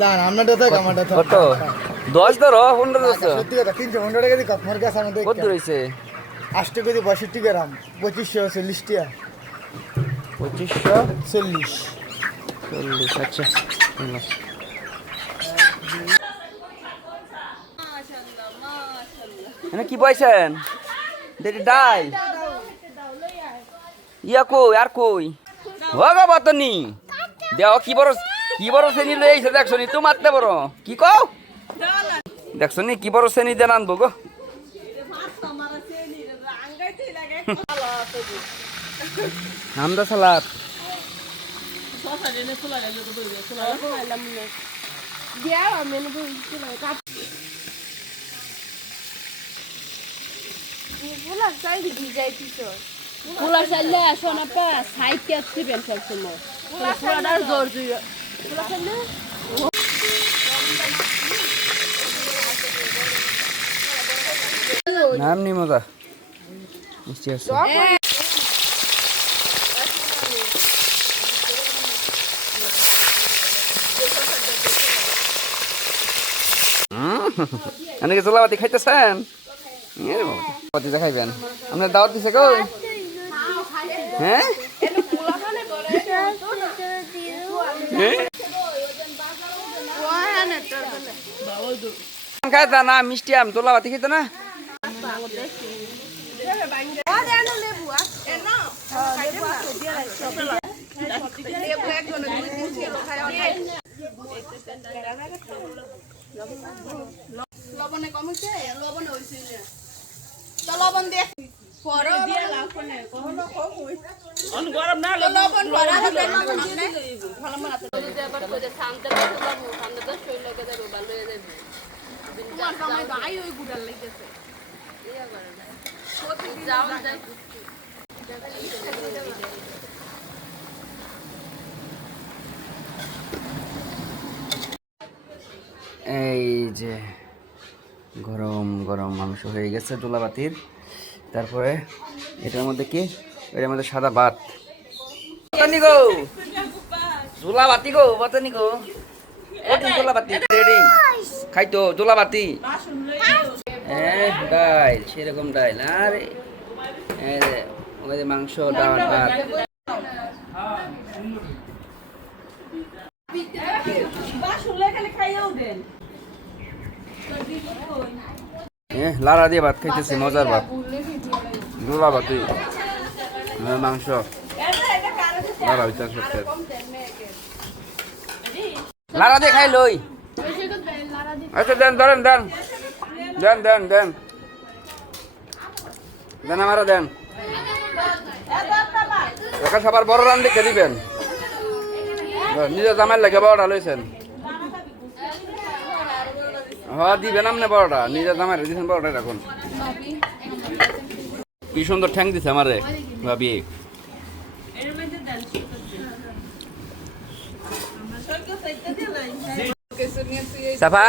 জান আমরা তো আমারটা তো কত 10 ধরো 15 ধরছো সত্যি কথা 315 টাকা দিয়ে কাপড় গাছ আমাদের কত রইছে 8 টাকা দিয়ে 62 গ্রাম 2540 টাকা 2540 40 আচ্ছা এনে কি পাইছেন দেখি ডাই ইয়া কই আর কই হোগা বাতনি দেও কি বড় শ্রেণী লই আইছে দেখছো নি তো মারতে বড় কি কও দেখছো নি কি বড় শ্রেণী দেন আনবো গো হামদা সালাদ Pula salle shona pa site ke ben felsumo. Pula dar zor zuyo. Pula salle. নাম নি মজা মিষ্টি আছে অনেকে চোলাবাতি খাইতেছেন বাতি খাইবেন আপনার দাওয়াত দিছে কই হ্যাঁ খাইতা না মিষ্টি আম চোলাবাতি খাইতো না লবণে কমিছে লবণে হইছে তো লবণ দে পরে দিয়া লাভ কোনে কোন কম হই অন গরম না লবণ ভরা দে ভালো মারা তো আবার কই যে শান্ত বসে বাবু শান্ত তো শৈল লাগে যাবে ভালো হয়ে যাবে তোমার সময় ভাই ওই গুড়াল লাগতেছে ইয়া করে না সত্যি যাও যাই এই যে গরম গরম মাংস হয়ে গেছে চুলাবাতির তারপরে এটার মধ্যে কি এটার মধ্যে সাদা ভাত বাতানি গো চুলাবাতি গো বাতানি গো ওটি চুলাবাতি রেডি খাইতো চুলাবাতি ডাইল সেরকম ডাইল আর ওই যে মাংস ডাল ভাত লাড়া দিয়ে ভাত খাইতেছি মজার ভাত চুলা ভাতি মাংস লাড়া হইতে লাড়া দিয়ে খাই লই আচ্ছা দেন ধরেন দেন দেন দেন দেন দেন আমারও দেন এখন সবার বড় রান দেখে দিবেন নিজের জামাই লাগে বড়টা লইছেন হ্যাঁ দিবেন আপনি বড়টা নিজের জামাই দিচ্ছেন বড়টা রাখুন কি সুন্দর ঠ্যাং দিছে আমারে ভাবি সাফা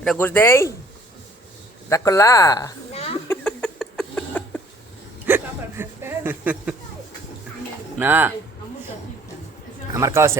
এটা গুছ দেই রাগ করলা না আমার কাছে